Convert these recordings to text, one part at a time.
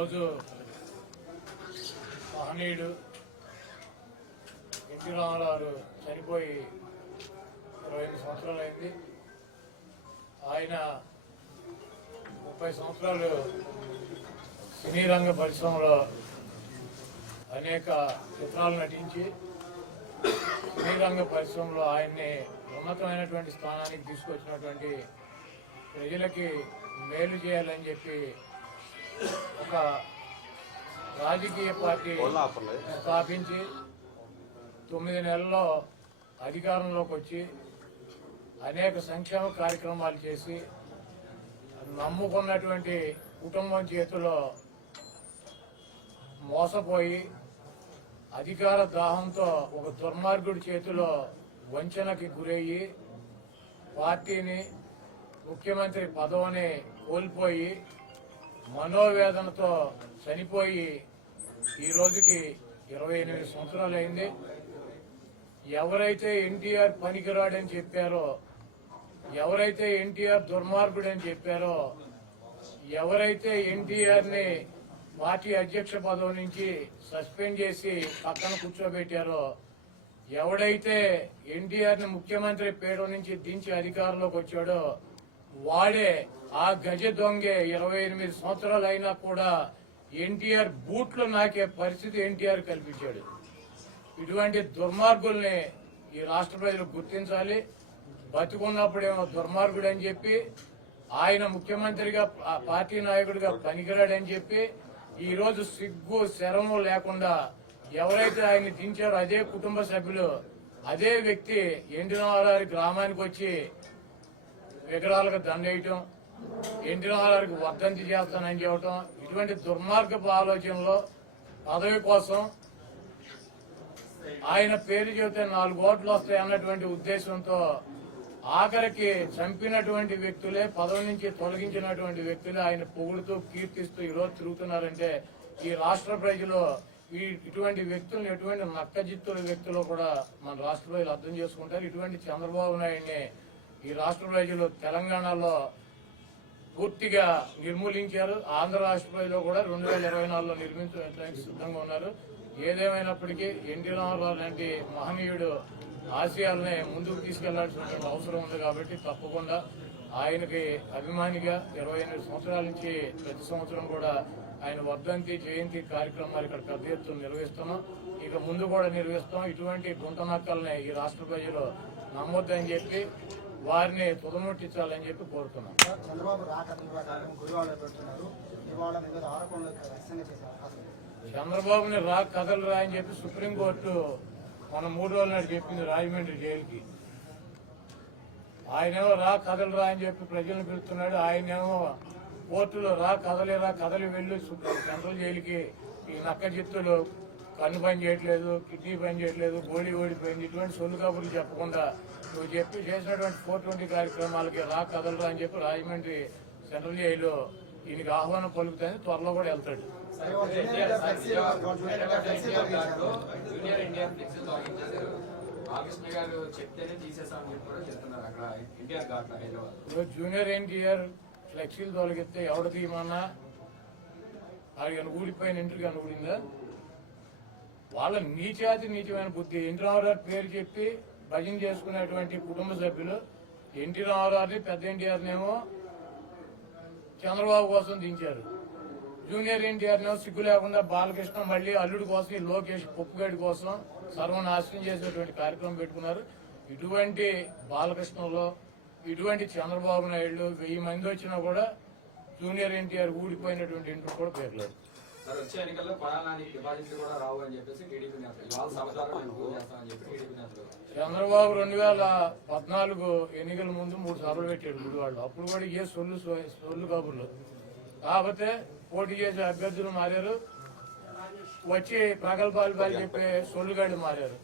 ఈరోజు మహనీయుడు ఎన్టీ రామారావు చనిపోయి 25 సంవత్సరాలు అయింది. ఆయన 30 సంవత్సరాలు సినీ రంగ పరిశ్రమలో అనేక చిత్రాలు నటించి సినీ రంగ పరిశ్రమలో ఆయన్ని ఉన్నతమైనటువంటి స్థానానికి తీసుకొచ్చినటువంటి ప్రజలకి మేలు చేయాలని చెప్పి ఒక రాజకీయ పార్టీ స్థాపించి 9 నెలల్లో అధికారంలోకి వచ్చి అనేక సంక్షేమ కార్యక్రమాలు చేసి నమ్ముకున్నటువంటి కుటుంబం చేతిలో మోసపోయి అధికార దాహంతో ఒక దుర్మార్గుడి చేతిలో వంచనకి గురయ్యి పార్టీని ముఖ్యమంత్రి పదవిని కోల్పోయి మనోవేదనతో చనిపోయి ఈ రోజుకి 28 సంవత్సరాలు అయింది. ఎవరైతే ఎన్టీఆర్ పనికిరాడని చెప్పారో, ఎవరైతే ఎన్టీఆర్ దుర్మార్గుడని చెప్పారో, ఎవరైతే ఎన్టీఆర్ని పార్టీ అధ్యక్ష పదవి నుంచి సస్పెండ్ చేసి పక్కన కూర్చోబెట్టారో, ఎవడైతే ఎన్టీఆర్ని ముఖ్యమంత్రి పీఠం నుంచి దించి అధికారంలోకి వచ్చాడో వాడే ఆ గజ దొంగే 28 సంవత్సరాలు అయినా కూడా ఎన్టీఆర్ బూట్లు నాకే పరిస్థితి ఎన్టీఆర్ కల్పించాడు. ఇటువంటి దుర్మార్గుల్ని ఈ రాష్ట్ర ప్రజలు గుర్తించాలి. బతికున్నప్పుడేమో దుర్మార్గుడు అని చెప్పి, ఆయన ముఖ్యమంత్రిగా పార్టీ నాయకుడిగా పనికిరాడని చెప్పి, ఈ రోజు సిగ్గు శరము లేకుండా ఎవరైతే ఆయన్ని దించారో అదే కుటుంబ సభ్యులు, అదే వ్యక్తి ఎన్టీ రామారావు గ్రామానికి వచ్చి విగ్రహాలకు దండేయటం, ఎన్టీ రామారావుకి వర్ధంతి చేస్తానని చెప్పటం, ఇటువంటి దుర్మార్గపు ఆలోచనలో పదవి కోసం ఆయన పేరు చెబితే 4 ఓట్లు వస్తాయి అన్నటువంటి ఉద్దేశంతో ఆఖరికి చంపినటువంటి వ్యక్తులే, పదవి నుంచి తొలగించినటువంటి వ్యక్తులే ఆయన పొగుడుతూ కీర్తిస్తూ ఈరోజు తిరుగుతున్నారంటే ఈ రాష్ట్ర ప్రజలు ఇటువంటి వ్యక్తులను ఎటువంటి నక్కజిత్తుల వ్యక్తులు కూడా మన రాష్ట్ర ప్రజలు అర్థం చేసుకుంటారు. ఇటువంటి చంద్రబాబు నాయుడిని ఈ రాష్ట్ర ప్రజలు తెలంగాణలో పూర్తిగా నిర్మూలించారు. ఆంధ్ర రాష్ట్ర ప్రజలు కూడా 2024లో నిర్మించడానికి సిద్ధంగా ఉన్నారు. ఏదేమైనప్పటికీ ఎన్టీ రామారావు లాంటి మహనీయుడు ఆశయాలని ముందుకు తీసుకెళ్లాల్సిన అవసరం ఉంది కాబట్టి తప్పకుండా ఆయనకి అభిమానిగా 28 సంవత్సరాల నుంచి ప్రతి సంవత్సరం కూడా ఆయన వర్ధంతి జయంతి కార్యక్రమాలు ఇక్కడ పెద్ద ఎత్తున నిర్వహిస్తున్నాం. ఇక ముందు కూడా నిర్వహిస్తాం. ఇటువంటి గుంతనక్కల్ని ఈ రాష్ట్ర ప్రజలు నమ్మొద్దని చెప్పి వారిని తుదముట్టించాలని చెప్పి కోరుతున్నాం. చంద్రబాబుని కథలు రాయని చెప్పి సుప్రీంకోర్టు మన 3 రోజుల నాడు చెప్పింది రాజమండ్రి జైలుకి. ఆయనేమో కథలు రాయని చెప్పి ప్రజలను పిలుస్తున్నాడు. ఆయనేమో కోర్టులో కథలు వెళ్ళు సెంట్రల్ జైలుకి ఈ నక్క చిత్తులు కన్ను పని చేయట్లేదు, కిడ్నీ పని చేయట్లేదు, గోళీ ఓడిపోయింది, ఇటువంటి సొల్లు కబుర్లు చెప్పకుండా నువ్వు చేసినటువంటి 420 కార్యక్రమాలకి కథలు అని చెప్పి రాజమండ్రి సెంట్రల్ జైలు ఈయనకి ఆహ్వానం పలుకుతాయని త్వరలో కూడా వెళ్తాడు. జూనియర్ ఎన్టీఆర్ ఫ్లెక్సీలు తొలగిస్తే ఎవడ తీయమన్నా ఆయన ఊడిపోయిన ఇంటికి అనుకుందా? వాళ్ళ నీచమైన బుద్ధి. ఎన్టీ రామారావు పేరు చెప్పి భజన చేసుకునేటువంటి కుటుంబ సభ్యులు ఎన్టీ రామారావుని, పెద్ద ఎన్టీఆర్నేమో చంద్రబాబు కోసం దించారు. జూనియర్ ఎన్టీఆర్నేమో సిగ్గు లేకుండా బాలకృష్ణ మళ్ళీ అల్లుడి కోసం, ఈ లోకేష్ పొప్పుగడ్డి కోసం సర్వనాశనం చేసేటువంటి కార్యక్రమం పెట్టుకున్నారు. ఇటువంటి బాలకృష్ణలో, ఇటువంటి చంద్రబాబు నాయుడు 1000 మంది వచ్చినా కూడా జూనియర్ ఎన్టీఆర్ ఊడిపోయినటువంటి ఇంట్లో కూడా పేర్లేదు. చంద్రబాబు 2014 ఎన్నికల ముందు 3 సభలు పెట్టాడు గుడివాళ్ళు. అప్పుడు కూడా ఏ సొల్లు కబుర్లు. కాకపోతే పోటీ చేసే అభ్యర్థులు మారారు, వచ్చి ప్రగల్భాలు చెప్పే సొల్లుగాళ్ళు మారారు.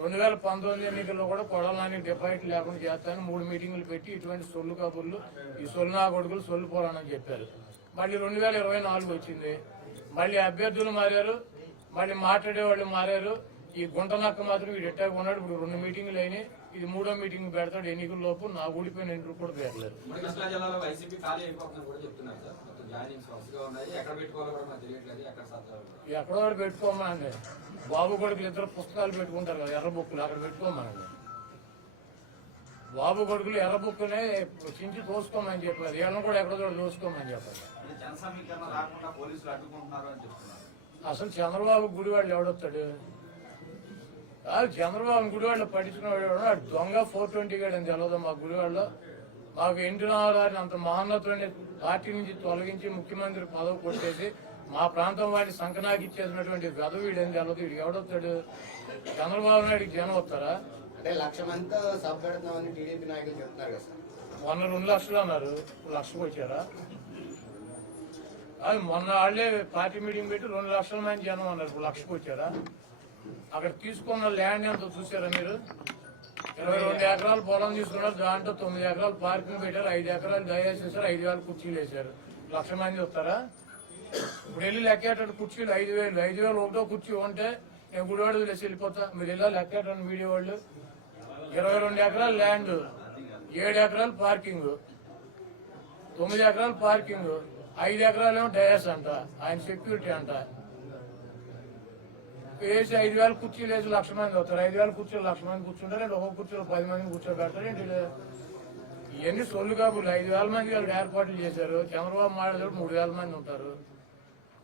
2019 ఎన్నికల్లో కూడా కొడాలని డిపాజిట్ లేకుండా చేస్తానని 3 మీటింగులు పెట్టి ఇటువంటి సొల్లు కబుర్లు, ఈ సొల్లు నా కొడుకులు సొల్లు పోరానని చెప్పారు. మళ్ళీ 2024 వచ్చింది, మళ్ళీ అభ్యర్థులు మారారు, మళ్ళీ మాట్లాడేవాళ్ళు మారారు. ఈ గుంటనక్క మాత్రం వీడు ఎట్టాగా ఉన్నాడు. ఇప్పుడు 2 మీటింగులు అయినాయి, ఇది 3వ మీటింగ్ పెడతాడు ఎన్నికల లోపు. నా ఊడిపోయిన ఇంటర్ కూడా పేర్లేదు. ఎక్కడో పెట్టుకోమనండి. బాబు కొడుకులు ఇద్దరు పుస్తకాలు పెట్టుకుంటారు కదా, ఎర్ర బుక్కులు, అక్కడ పెట్టుకోమనండి. బాబు కొడుకులు ఎర్ర బుక్కునే చించి తోసుకోమని చెప్పారు, ఏమన్నా కూడా ఎక్కడ కూడా తోసుకోమని చెప్పారు. అసలు చంద్రబాబు గుడివాళ్ళు ఎవడొస్తాడు? చంద్రబాబు గుడివాళ్ళు పట్టించుకున్నాడు దొంగ 420 గాడు అని తెలవదు మా గుడివాళ్ళు. మాకు ఎన్టీ రామారావు అంత మహోన్నతుడిని పార్టీ నుంచి తొలగించి ముఖ్యమంత్రి పదవి కొట్టేసి మా ప్రాంతం వాడిని సంకనాకి ఇచ్చేసినటువంటి గదవీడని తెలవదు. వీడికి ఎవడొస్తాడు? చంద్రబాబు నాయుడికి జనం వస్తారా? అంటే 1,00,000 మందితో సభ పెడుతున్నామని టీడీపీ నాయకులు చెప్తున్నారు కదా సార్. మొన్న 2 లక్షలు అన్నారు, 1 లక్షకు వచ్చారా? అది మొన్న వాళ్ళే పార్టీ మీటింగ్ పెట్టి 2 లక్షల మంది జనం అన్నారు, 1 లక్షకు వచ్చారా? అక్కడ తీసుకున్న ల్యాండ్ ఎంతో చూసారా మీరు? 22 ఎకరాలు పొలం తీసుకున్నారు, దాంట్లో 9 ఎకరాలు పార్కింగ్ పెట్టారు, 5 ఎకరాలు దయచేసారు, 5,000 కుర్చీలు వేశారు. 1,00,000 మంది వస్తారా? ఇప్పుడు వెళ్ళి లెక్కేటట్టు కుర్చీలు 5,000, 5,000 ఒకటో కుర్చీ ఉంటే నేను గుడివాడు వేసి వెళ్ళిపోతా. మీరు ఇలా లెక్కేటండి వీడియో వాళ్ళు. 22 ఎకరాలు ల్యాండ్, 7 ఎకరాలు పార్కింగ్, 9 ఎకరాలు పార్కింగ్, 5 ఎకరాలు ఏమో డయాస్ అంట, ఆయన సెక్యూరిటీ అంట. వేసి 5,000 కుర్చీలు వేసి 1,00,000 మంది వస్తారు. 5,000 కుర్చీలు 1,00,000 మంది కూర్చుంటారు, ఒక్కొక్క కుర్చీలో 10 మందిని కూర్చోబెడతారు ఏంటి? ఇవన్నీ సొల్లు కాబులు. 5,000 మంది వాళ్ళు ఏర్పాట్లు చేశారు. చంద్రబాబు మాట్లాడారు 3,000 మంది ఉంటారు.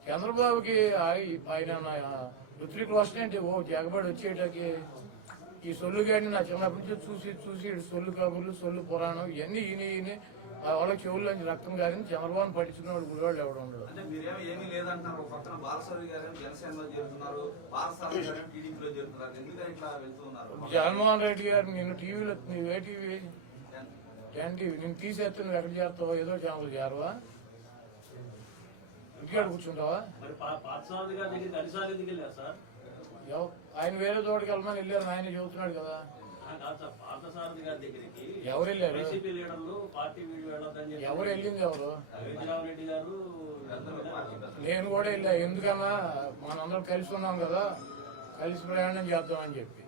చంద్రబాబుకి ఆయన రుత్రిక్ రోషన్ ఏంటి? ఓ జగబడి వచ్చేటకి ఈ సొల్లు గాడిని నా చిన్నప్పటి నుంచి చూసి సొల్లు కబుర్లు, సొల్లు పురాణం ఇవన్నీ ఈయన వాళ్ళకి చెవుల్లోంచి రక్తం కాదని చంద్రబాబు పట్టించుకున్న వాడు గుడివాళ్ళు ఎవడు ఉండడు. జగన్మోహన్ రెడ్డి గారు నిన్ను టీవీలో, నువ్వే టీవీ 10 టీవీ నిన్ను తీసేస్తే నువ్వు ఎక్కడ చేస్తావు? ఏదో ఛానల్ చేరవా? ఇంటికాడ కూర్చుంటావా? ఆయన వేరే చోటుకి వెళ్ళమని వెళ్ళారు, ఆయన చెబుతున్నాడు కదా. ఎవరు వెళ్ళారు? ఎవరు వెళ్ళింది? ఎవరు? నేను కూడా వెళ్ళా. ఎందుకన్నా మనందరం కలిసి ఉన్నాం కదా, కలిసి ప్రయాణం చేద్దామని చెప్పి.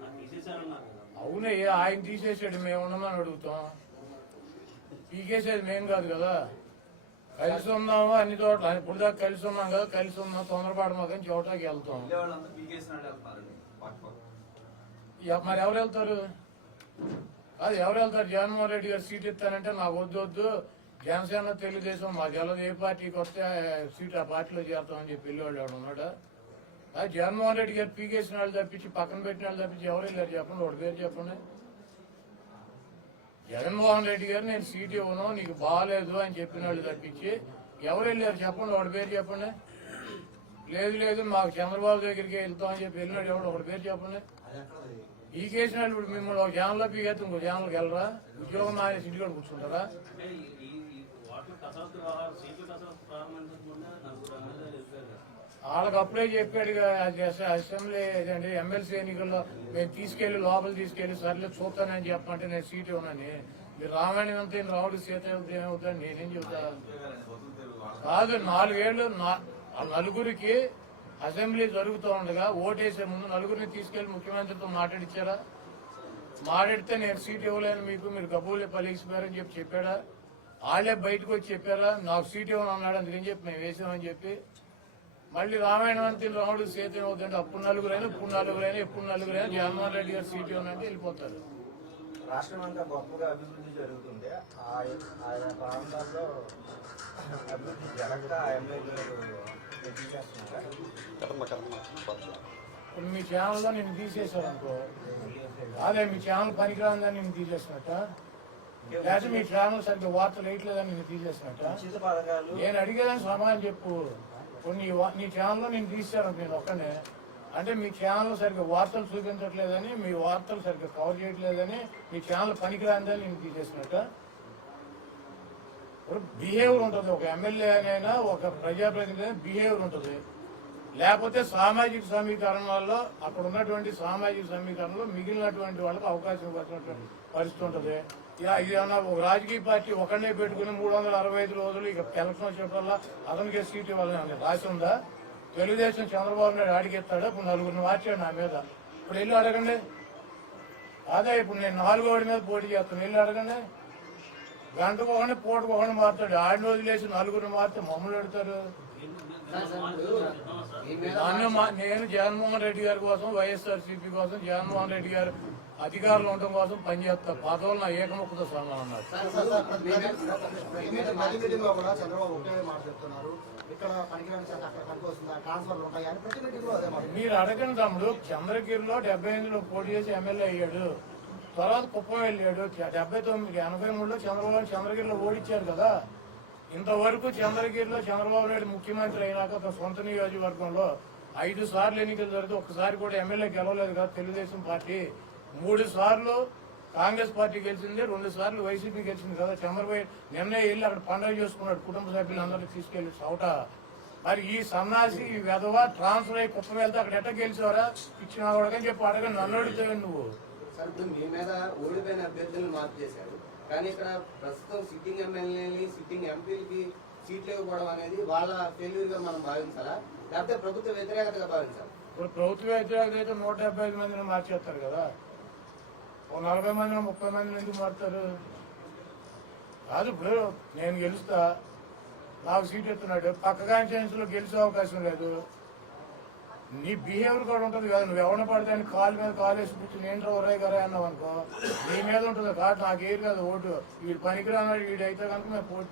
అవునే, ఆయన తీసేసాడు, మేము ఉండమని అడుగుతాం. పీకేసేది మేం కాదు కదా. కలిసి ఉన్నాము అన్ని చోట్ల, ఇప్పుడు దాకా కలిసి ఉన్నాం కదా, కలిసి ఉన్నాం, తొందరపాటు మాకని చోటకి వెళ్తాం. మరి ఎవరు వెళ్తారు? అది ఎవరు వెళ్తారు? జగన్మోహన్ రెడ్డి గారు సీట్ ఇస్తానంటే నాకు వద్దు, జనసేన తెలుగుదేశం మాకు వెళ్ళదు, ఏ పార్టీకి వస్తే సీట్ ఆ పార్టీలో చేస్తామని చెప్పి వెళ్ళేవాళ్ళు ఎవడు ఉన్నాడా? అది జగన్మోహన్ రెడ్డి గారు పీకేసిన వాళ్ళు తప్పించి, పక్కన పెట్టిన వాళ్ళు తప్పించి ఎవరు వెళ్ళారు చెప్పండి? వాడి పేరు చెప్పండి. జగన్మోహన్ రెడ్డి గారు నేను సీట్ ఇవ్వను, నీకు బాగాలేదు అని చెప్పిన వాళ్ళు తప్పించి ఎవరు వెళ్ళారు చెప్పండి? వాడి పేరు చెప్పండి. లేదు మాకు చంద్రబాబు దగ్గరికి వెళ్తామని చెప్పి వెళ్ళినాడు ఎవడు? ఒకటి పేరు చెప్పండి. ఈ కేసిన వాళ్ళు ఇప్పుడు మిమ్మల్ని ఒక ఛానల్లో పీకేస్తే ఇంకో ఛానల్కి వెళ్ళరా? ఉద్యోగం మానేసి ఇంటికి కూర్చుంటారా? వాళ్ళకి అప్పుడే చెప్పాడు అసెంబ్లీ ఎమ్మెల్సీ ఎన్నికల్లో మేము తీసుకెళ్లి లోపల తీసుకెళ్లి సర్లే చూస్తానని చెప్పంటే నేను సీట్ ఇవ్వనని. మీరు రామాయణం అంతా రావుడు సీత ఏమవుతాను నేనేం చెబుతా? కాదు, 4 ఏళ్ళు నలుగురికి అసెంబ్లీ జరుగుతూ ఉండగా ఓటేసే ముందు నలుగురిని తీసుకెళ్లి ముఖ్యమంత్రితో మాట్లాడిచ్చారా? మాట్లాడితే నేను సీట్ ఇవ్వలేను మీకు, మీరు కబూలే పలిగిపోయారని చెప్పి చెప్పాడా? వాళ్ళే బయటకు వచ్చి చెప్పారా నాకు సీట్ ఇవ్వను అన్నాడు, అందుకని చెప్పి మేము వేసామని చెప్పి. మళ్ళీ రామాయణం అంతే రాముడు సీత ఏమవుతుందంటే అప్పుడు నలుగురైనా ఎప్పుడు నలుగురైనా జగన్మోహన్ రెడ్డి గారు సీట్ ఇవ్వనంటే వెళ్ళిపోతారు. రాష్ట్రం అంతా గొప్పగా అభివృద్ధి జరుగుతుంది, ఆయా ప్రాంతాల్లో అభివృద్ధి జరగక ఇప్పుడు మీ ఛానల్లో నేను తీసేశాను అనుకో, అదే మీ ఛానల్ పనికిరాందని నేను తీసేసినట్ట, లేదా మీ ఛానల్ సరిగ్గా వార్తలు వేయట్లేదని నేను తీసేసినట్ట. నేను అడిగేదాన్ని సమాధానం చెప్పు. కొన్ని నీ ఛానల్లో నేను తీసాను నేను ఒక్కనే అంటే మీ ఛానల్ సరిగ్గా వార్తలు చూపించట్లేదని, మీ వార్తలు సరిగ్గా కవర్ చేయట్లేదని, మీ ఛానల్ పనికిరాందని నేను తీసేసినట్ట. బిహేవియర్ ఉంటుంది, ఒక ఎమ్మెల్యేనైనా ఒక ప్రజాప్రతినిధి బిహేవియర్ ఉంటుంది. లేకపోతే సామాజిక సమీకరణాల్లో అక్కడ ఉన్నటువంటి సామాజిక సమీకరణలో మిగిలినటువంటి వాళ్ళకి అవకాశం ఇవ్వాల్సినటువంటి పరిస్థితి ఉంటుంది. ఇదన్నా ఒక రాజకీయ పార్టీ ఒకనే పెట్టుకుని 365 రోజులు ఇక ఎలక్షన్ వచ్చేటల్లా అతనికే సీట్ ఇవ్వాలని రాసి ఉందా? తెలుగుదేశం చంద్రబాబు నాయుడు అడిగెత్తాడు, ఇప్పుడు నలుగురిని మార్చాడు నా మీద. ఇప్పుడు వెళ్ళి అడగండి. అదే ఇప్పుడు నేను 4వ వాడి మీద పోటీ చేస్తాను, వెళ్ళి అడగండి. గంటకు ఒకటి పూటకు ఒకటి మారుతాడు. ఆడిని వదిలేసి నలుగురు మారితే మమ్మల్ని పెడతారు. నేను జగన్మోహన్ రెడ్డి గారి కోసం, వైఎస్ఆర్సీపీ కోసం, జగన్మోహన్ రెడ్డి గారు అధికారులు ఉండడం కోసం పనిచేస్తారు. పదవులు నా ఏకముఖతో సమానం అన్నారు. మీరు అడగండి తమ్ముడు. చంద్రగిరిలో 75లో పోటీ చేసి ఎమ్మెల్యే అయ్యాడు. తర్వాత కుప్పం వెళ్ళాడు. 79, 83లో చంద్రగిరిలో ఓడించారు కదా. ఇంతవరకు చంద్రగిరిలో చంద్రబాబు నాయుడు ముఖ్యమంత్రి అయినాక తన సొంత నియోజకవర్గంలో 5 సార్లు ఎన్నికలు జరిగితే ఒక్కసారి కూడా ఎమ్మెల్యే గెలవలేదు కదా తెలుగుదేశం పార్టీ. 3 సార్లు కాంగ్రెస్ పార్టీ గెలిచింది, 2 సార్లు వైసీపీ గెలిచింది కదా. చంద్రబాబు నిన్నే వెళ్ళి అక్కడ పండుగ చేసుకున్నాడు కుటుంబ సభ్యులందరినీ తీసుకెళ్లి చౌట. మరి ఈ సన్నాసి ఈ వెధవ ట్రాన్స్ఫర్ అయ్యి కుప్పం వెళ్తే అక్కడ ఎట్ట గెలిచేవారా ఇచ్చిన వాడకని చెప్పి అడగని నన్ను అడుగుతావు నువ్వు. సార్ ఇప్పుడు మీ మీద ఓడిపోయిన అభ్యర్థులను మార్పు చేశారు, కానీ ఇక్కడ ప్రస్తుతం సిట్టింగ్ ఎమ్మెల్యేని సిట్టింగ్ ఎంపీలకి సీట్లు ఇవ్వకపోవడం అనేది వాళ్ళ ఫెయిల్యూర్ గా మనం భావించాలా, లేకపోతే ప్రభుత్వ వ్యతిరేకతగా భావించాలి? ఇప్పుడు ప్రభుత్వ వ్యతిరేకత అయితే 175 మందిని మార్చేస్తారు కదా. ఓ 40 మందిని 30 మందిని ఎందుకు మారుతారు? కాదు, ఇప్పుడు నేను గెలుస్తా, నాకు సీట్ ఎత్తున్నాడు, పక్క కాన్స్టిట్యూన్స్ లో గెలిచే అవకాశం లేదు. నీ బిహేవియర్ కూడా ఉంటుంది కదా. నువ్వు ఎవరిని పడితే అని కాలు మీద కాలు వేసి కూర్చుని ఏంటో ఒరే గారే అన్నావు అనుకో, నీ మీద ఉంటుంది కాదు. నాకు ఏరు కదా ఓటు. వీడు పనికిరాన్నాడు, వీడైతే కనుక మేము ఓటు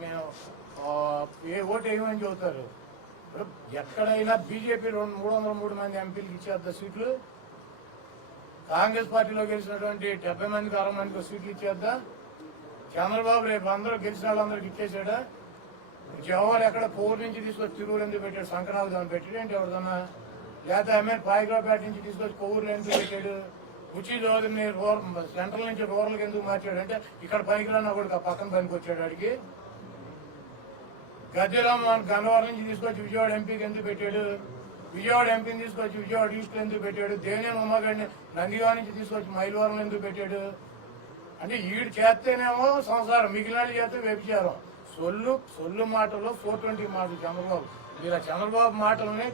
వేయమని చెబుతారు. ఇప్పుడు ఎక్కడైనా బీజేపీ 303 మంది ఎంపీలకు ఇచ్చేద్దా సీట్లు? కాంగ్రెస్ పార్టీలో గెలిచినటువంటి 70 మందికి 60 మందికి సీట్లు ఇచ్చేద్దా? చంద్రబాబు రేపు అందరూ గెలిచిన వాళ్ళందరికి ఇచ్చేసాడా? జవహర్ ఎక్కడ కోరు నుంచి తీసుకొచ్చి తిరువులు ఎందుకు పెట్టాడు? సంకనాలు దాన్ని పెట్టాడు ఏంటి ఎవరిదన్నా? లేకపోతే ఎమ్మెల్యే పాయిగ్రాపేట నుంచి తీసుకొచ్చి కొవ్వూరులు ఎందుకు పెట్టాడు? ఉచి చౌదరిని సెంట్రల్ నుంచి రూరల్కి ఎందుకు మార్చాడు అంటే ఇక్కడ పనికిరాన్న కూడా పక్కన పనికి వచ్చాడు వాడికి. గద్దెరామన్ గన్నవరం నుంచి తీసుకొచ్చి విజయవాడ ఎంపీకి ఎందుకు పెట్టాడు? విజయవాడ ఎంపీని తీసుకొచ్చి విజయవాడ ఈస్ట్ ఎందుకు పెట్టాడు? దేవినేని ఉమ్మగాడిని నందిగామ నుంచి తీసుకొచ్చి మైలవరం ఎందుకు పెట్టాడు? అంటే ఈడు చేస్తేనేమో సంసారం, మిగిలిన చేస్తే వ్యభిచారం. సొల్లు మాటల్లో 420 మాటలు చంద్రబాబు. మీరు ఆ చంద్రబాబు మాటలని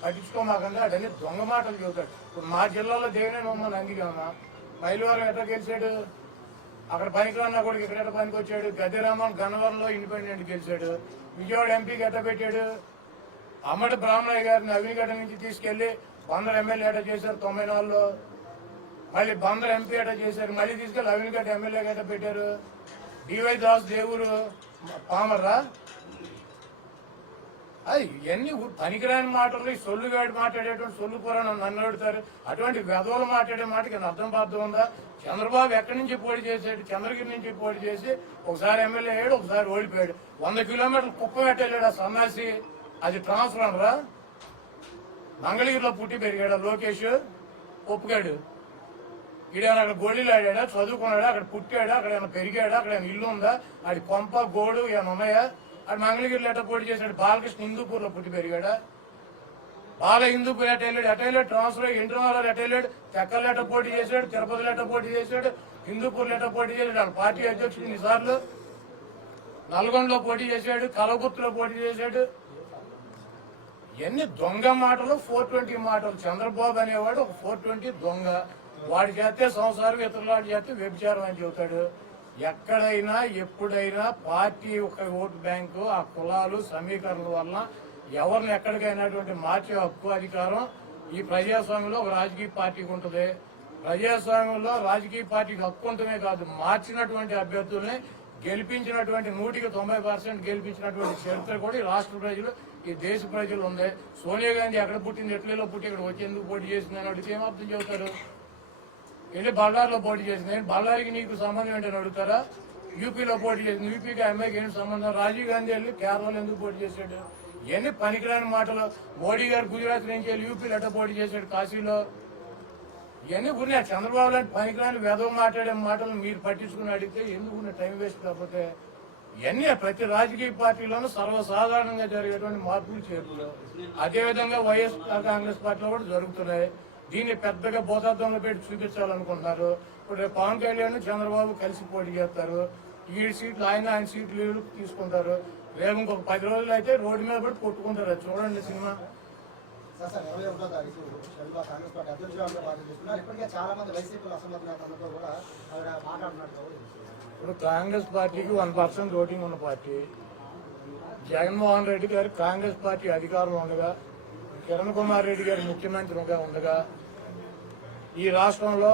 పట్టించుకోమాకండి, అటన్నీ దొంగ మాటలు చెబుతాడు. ఇప్పుడు మా జిల్లాలో దేవినేని ఉమ్మ నందిగామ, మైలవరం ఎట్లా గెలిచాడు? అక్కడ పనికిరాన్నా కూడా ఇక్కడ ఎట్లా పనికి వచ్చాడు? గద్దెరామన్ గన్నవరంలో ఇండిపెండెంట్ గెలిచాడు. విజయవాడ ఎంపీకి ఎట్లా పెట్టాడు? అమ్మటి బ్రాహ్మణయ్య గారిని అవినిగడ్డ నుంచి తీసుకెళ్లి బందర్ ఎమ్మెల్యే ఎట్లా చేశారు 94లో. మళ్ళీ బందర్ ఎంపీ ఎట్లా చేశారు, మళ్ళీ తీసుకెళ్లి అవినిగడ్డ ఎమ్మెల్యేగా ఎట్లా పెట్టారు? డివై దాస్ దేవుడు పామర్రా? అది ఇవన్నీ పనికిరాని మాటలు. ఈ సొల్లుగాడి మాట్లాడేటువంటి సొల్లు పురాణం నన్ను అడుగుతారు. అటువంటి వెధవలు మాట్లాడే మాటకి అర్థం పార్థం ఉందా? చంద్రబాబు ఎక్కడి నుంచి పోటీ చేశాడు? చంద్రగిరి నుంచి పోటీ చేసి ఒకసారి ఎమ్మెల్యే అయ్యాడు, ఒకసారి ఓడిపోయాడు. 100 కిలోమీటర్లు కుప్పం పెట్టాడు ఆ సన్నాసి. అది ట్రాన్స్ఫర్ రా? మంగళగిరిలో పుట్టి పెరిగాడా లోకేష్? ఒప్పుగాడు. ఈడేమైనా అక్కడ గోళీలు ఆడాడా? చదువుకున్నాడా? అక్కడ పుట్టాడా? అక్కడ ఏమైనా పెరిగాడా? అక్కడ ఏమైనా ఇల్లు ఉందా? ఆడి కొంప గోడు ఏమైనా ఉన్నాయా? అది మంగళగిరిలో ఎట్ట పోటీ చేశాడు? బాలకృష్ణ హిందూపూర్లో పుట్టి పెరిగాడా? బాల హిందూపూర్ ఎట్ట వెళ్ళాడు? ట్రాన్స్ఫర్ ఇంటర్నల్ ఎట్ట వెళ్ళాడు? తెక్కలు ఎట్ట పోటీ చేశాడు? తిరుపతిలో ఎట్ట పోటీ చేశాడు? హిందూపూర్లో ఎట్ట పోటీ చేశాడు? వాళ్ళ పార్టీ అధ్యక్షుడు 2 సార్లు. నల్గొండలో పోటీ చేశాడు, కలగుర్తులో పోటీ చేశాడు. ఇవన్నీ దొంగ మాటలు, 420 మాటలు. చంద్రబాబు అనేవాడు ఒక 420 దొంగ. వాడి చేస్తే సంసారం, ఇతరులాడి చేస్తే వ్యభిచారం అని చెబుతాడు. ఎక్కడైనా ఎప్పుడైనా పార్టీ ఒక ఓటు బ్యాంకు, ఆ కులాలు సమీకరణల వల్ల ఎవరిని ఎక్కడికైనాటువంటి మార్చే హక్కు అధికారం ఈ ప్రజాస్వామ్యంలో ఒక రాజకీయ పార్టీకి ఉంటుంది. ప్రజాస్వామ్యంలో రాజకీయ పార్టీకి హక్కు ఉంటమే కాదు, మార్చినటువంటి అభ్యర్థుల్ని గెలిపించినటువంటి 100% గెలిపించినటువంటి చరిత్ర కూడా ఈ రాష్ట్ర ప్రజలు, ఈ దేశ ప్రజలు ఉంది. సోనియా గాంధీ ఎక్కడ పుట్టింది, ఎట్లలో పుట్టి ఇక్కడ వచ్చి ఎందుకు పోటీ చేసిందని అడిగితే ఏం అర్థం చెబుతారు? వెళ్ళి బళ్ళారిలో పోటీ చేసింది, బళ్ళారికి నీకు సంబంధం ఏంటని అడుగుతారా? యూపీలో పోటీ చేసింది, యూపీకి అమ్మాయికి ఏంటి సంబంధం? రాజీవ్ గాంధీ వెళ్ళి కేరళలో ఎందుకు పోటీ చేశాడు? ఇవన్నీ పనికిరాని మాటలు. మోడీ గారు గుజరాత్ నుంచి వెళ్ళి యూపీలో ఎట్ట పోటీ చేశాడు కాశీలో? ఇవన్నీ ఉన్నాయి. చంద్రబాబు లాంటి పనికిరాని వెధవ మాట్లాడే మాటలు మీరు పట్టించుకుని అడిగితే ఎందుకు టైం వేస్ట్ కాకపోతే? ఇవన్నీ ప్రతి రాజకీయ పార్టీలోనూ సర్వసాధారణంగా జరిగేటువంటి మార్పులు చేర్పులు. అదేవిధంగా వైఎస్ఆర్ కాంగ్రెస్ పార్టీలో కూడా జరుగుతున్నాయి. దీన్ని పెద్దగా బోధార్థంలో పెట్టి చూపించాలనుకుంటున్నారు. ఇప్పుడు రేపు పవన్ కళ్యాణ్ చంద్రబాబు కలిసి పోటీ చేస్తారు. 7 సీట్లు ఆయన సీట్లు తీసుకుంటారు. రేపు ఇంకొక 10 రోజులు అయితే రోడ్డు మీద పడి కొట్టుకుంటారు. చూడండి సినిమా. సార్ 21వ తారీఖు షెల్వా కాంగ్రెస్ పార్టీ అధ్యక్షురాలు పార్టీ చేస్తున్నారు. ఇప్పటికే చాలా మంది వైసీపీ అసమ్మతి నేతలతో కూడా ఆవిడ మాట్లాడుతున్నట్టు. ఇప్పుడు కాంగ్రెస్ పార్టీకి 1% ఓటింగ్ ఉన్న పార్టీ. జగన్మోహన్ రెడ్డి గారు కాంగ్రెస్ పార్టీ అధికారంలో ఉండగా, కిరణ్ కుమార్ రెడ్డి గారు ముఖ్యమంత్రిగా ఉండగా, ఈ రాష్ట్రంలో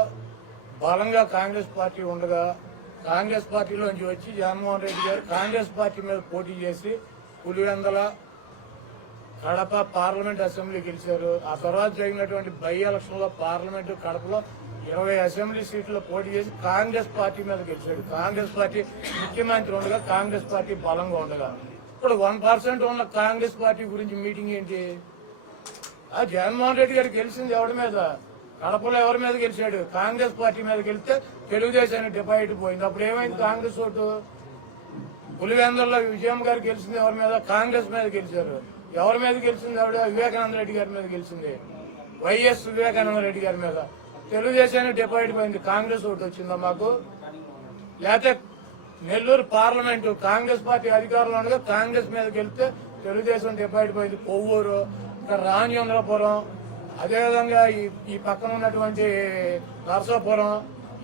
బలంగా కాంగ్రెస్ పార్టీ ఉండగా, కాంగ్రెస్ పార్టీలోంచి వచ్చి జగన్మోహన్ రెడ్డి గారు కాంగ్రెస్ పార్టీ మీద పోటీ చేసి పులివెందల, కడప పార్లమెంట్ అసెంబ్లీ గెలిచారు. ఆ తర్వాత జరిగినటువంటి బై ఎలక్షన్ లో పార్లమెంటు కడపలో 20 అసెంబ్లీ సీట్లలో పోటీ చేసి కాంగ్రెస్ పార్టీ మీద గెలిచాడు. కాంగ్రెస్ పార్టీ ముఖ్యమంత్రి ఉండగా, కాంగ్రెస్ పార్టీ బలంగా ఉండగా, ఇప్పుడు 1% ఉన్న కాంగ్రెస్ పార్టీ గురించి మీటింగ్ ఏంటి? ఆ జగన్మోహన్ రెడ్డి గారు గెలిచింది ఎవరి మీద? కడపలో ఎవరి మీద గెలిచాడు? కాంగ్రెస్ పార్టీ మీద గెలిస్తే తెలుగుదేశానికి డిపాజిట్ పోయింది. అప్పుడు ఏమైంది కాంగ్రెస్ ఓటు? పులివెందుల్లో విజయం గారు గెలిచింది ఎవరి మీద? కాంగ్రెస్ మీద గెలిచారు. ఎవరి మీద గెలిచింది? ఆవిడ వివేకానంద రెడ్డి గారి మీద గెలిచింది. వైఎస్ వివేకానంద రెడ్డి గారి మీద. తెలుగుదేశానికి డిపాజిట్ పోయింది. కాంగ్రెస్ ఓటు వచ్చిందా మాకు? లేకపోతే నెల్లూరు పార్లమెంటు కాంగ్రెస్ పార్టీ అధికారంలో ఉండగా కాంగ్రెస్ మీద గెలిస్తే తెలుగుదేశం డిపాజిట్ పోయింది. కొవ్వూరు, ఇక్కడ రాజేంద్రపురం, అదేవిధంగా ఈ పక్కన ఉన్నటువంటి నరసాపురం,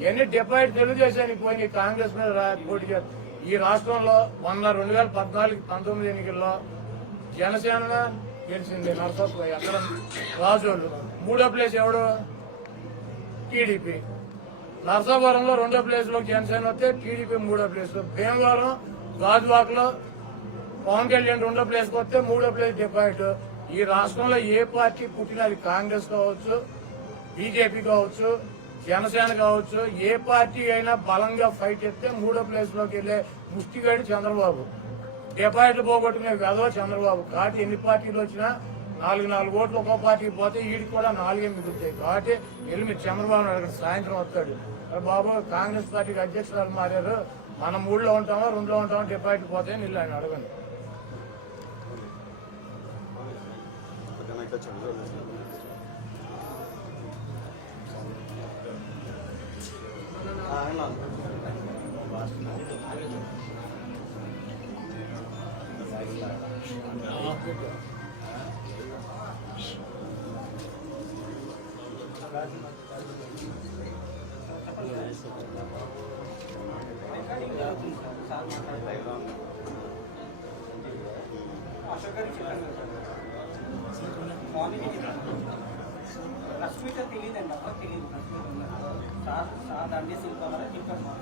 ఇవన్నీ డిపాజిట్ తెలుగుదేశానికి పోయినాయి. కాంగ్రెస్ మీద పోటీ చేస్తారు. ఈ రాష్ట్రంలో 2014-19 ఎన్నికల్లో జనసేన గెలిచింది. నరసాపురం ఎక్కడ రాజోళ్ళు. 3వ ప్లేస్ ఎవడు? టీడీపీ. నరసాపురంలో 2వ ప్లేస్ లో జనసేన వస్తే టీడీపీ 3వ ప్లేస్. భీమవరం, గాజువాక్ లో పవన్ కళ్యాణ్ 2వ ప్లేస్ వస్తే 3వ ప్లేస్ డిపాజిట్. ఈ రాష్ట్రంలో ఏ పార్టీ పుట్టినా, అది కాంగ్రెస్ కావచ్చు, బీజేపీ కావచ్చు, జనసేన కావచ్చు, ఏ పార్టీ అయినా బలంగా ఫైట్ చేస్తే 3వ ప్లేస్ లోకి వెళ్లే ముష్టిగాడి చంద్రబాబు. డిపాజిట్లు పోగొట్టుకునే వెధవ చంద్రబాబు. కాబట్టి ఎన్ని పార్టీలు వచ్చినా 4 ఓట్లు ఒక్కో పార్టీకి పోతే వీడికి కూడా 4 మిగులుతాయి. కాబట్టి వెళ్ళి మీరు చంద్రబాబు నాయుడు సాయంత్రం వస్తాడు. బాబు కాంగ్రెస్ పార్టీకి అధ్యక్షురాలు మారారు, మనం 3లో ఉంటామా 2లో ఉంటామా, డిపాజిట్ పోతాయని వీళ్ళు ఆయన అడగండి. రష్మిక తెలియదండి, అప్పుడు తెలియదు. సార్ దాన్ని శిల్పాల చెప్పాను.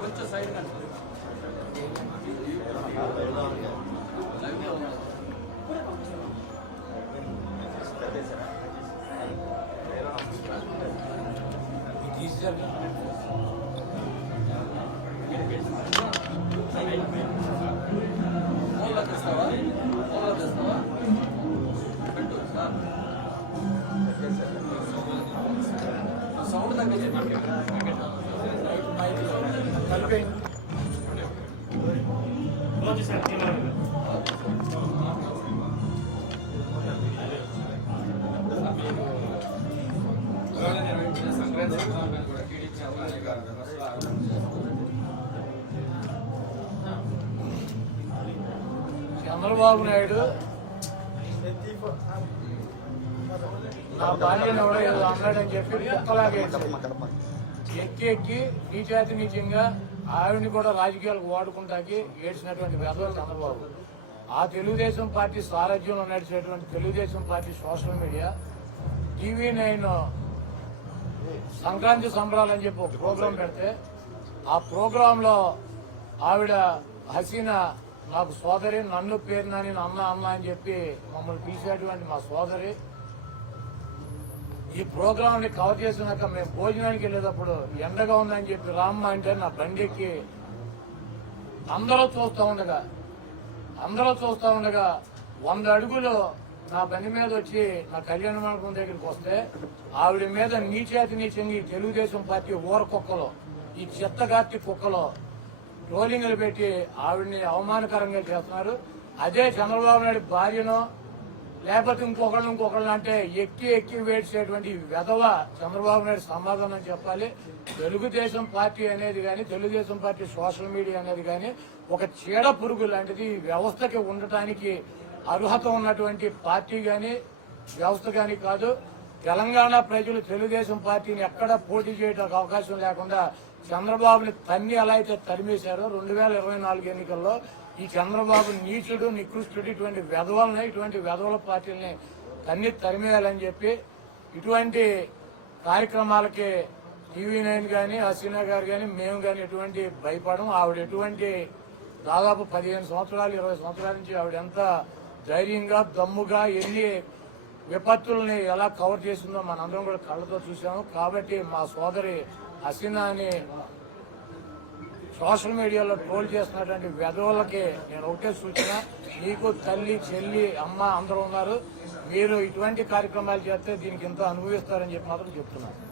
కొంచెం సైడ్ కండి. సౌండ్ తగ్గించండి. చంద్రబాబు నాయుడు నా భార్యను ఎవడో ఏదో అన్నాడని చెప్పి కుక్కలాగే ఎక్కి నీచేతి నీచంగా ఆవిడని కూడా రాజకీయాలకు వాడుకుంటాకి ఏడ్చినటువంటి వెధవ చంద్రబాబు. ఆ తెలుగుదేశం పార్టీ సారథ్యంలో నడిచేటువంటి Telugu Desam party social media TV9 Sankranti సంబరాలు అని చెప్పి ఒక ప్రోగ్రాం పెడితే, ఆ ప్రోగ్రాంలో ఆవిడ హసీనా నాకు సోదరి, నన్ను పేరు నాని అన్న అని చెప్పి మమ్మల్ని పిలిచేటువంటి మా సోదరి ఈ ప్రోగ్రామ్ ని కవర్ చేసినాక మేము భోజనానికి వెళ్ళేటప్పుడు ఎండగా ఉందని చెప్పి రామ్మ అంటే నా బండికి అందరూ చూస్తూ ఉండగా 100 అడుగులు నా బండి మీద వచ్చి నా కళ్యాణ మండపం దగ్గరికి వస్తే ఆవిడ మీద నీచంగి తెలుగుదేశం పార్టీ ఊర కుక్కలో, ఈ చెత్తగార్తి కుక్కలో ట్రోలింగ్లు పెట్టి ఆవిడని అవమానకరంగా చేస్తున్నారు. అదే చంద్రబాబు నాయుడు భార్యనో లేకపోతే ఇంకొకళ్ళు అంటే ఎక్కి వేడ్చేటువంటి వెధవ చంద్రబాబు నాయుడు సమాధానం చెప్పాలి. తెలుగుదేశం పార్టీ అనేది కానీ, తెలుగుదేశం పార్టీ సోషల్ మీడియా అనేది కానీ ఒక చీడ పురుగు లాంటిది. ఈ వ్యవస్థకి ఉండటానికి అర్హత ఉన్నటువంటి పార్టీ కానీ వ్యవస్థ కానీ కాదు. తెలంగాణ ప్రజలు తెలుగుదేశం పార్టీని ఎక్కడ పోటీ చేయడానికి అవకాశం లేకుండా చంద్రబాబుని తన్ని ఎలా అయితే తరిమేశారో 2024 ఎన్నికల్లో ఈ చంద్రబాబు నీచుడు నికృష్టుడు ఇటువంటి వెధవలని ఇటువంటి వెధవల పార్టీలని తరిమేయాలని చెప్పి ఇటువంటి కార్యక్రమాలకి TV9 కానీ హసీనా గారు కానీ మేము కానీ ఎటువంటి భయపడం. ఆవిడ ఎటువంటి దాదాపు 15 సంవత్సరాలు 20 సంవత్సరాల నుంచి ఆవిడ ఎంత ధైర్యంగా దమ్ముగా ఎన్ని విపత్తుల్ని ఎలా కవర్ చేసిందో మనందరం కూడా కళ్ళతో చూసాము. కాబట్టి మా సోదరి హసీనాని సోషల్ మీడియాలో ట్రోల్ చేస్తున్నటువంటి వెధవులకి నేను ఒకటే సూచన, మీకు తల్లి చెల్లి అమ్మ అందరూ ఉన్నారు. మీరు ఇటువంటి కార్యక్రమాలు చేస్తే దీనికి ఎంతో అనుభవిస్తారని చెప్పి మాత్రం చెప్తున్నాను.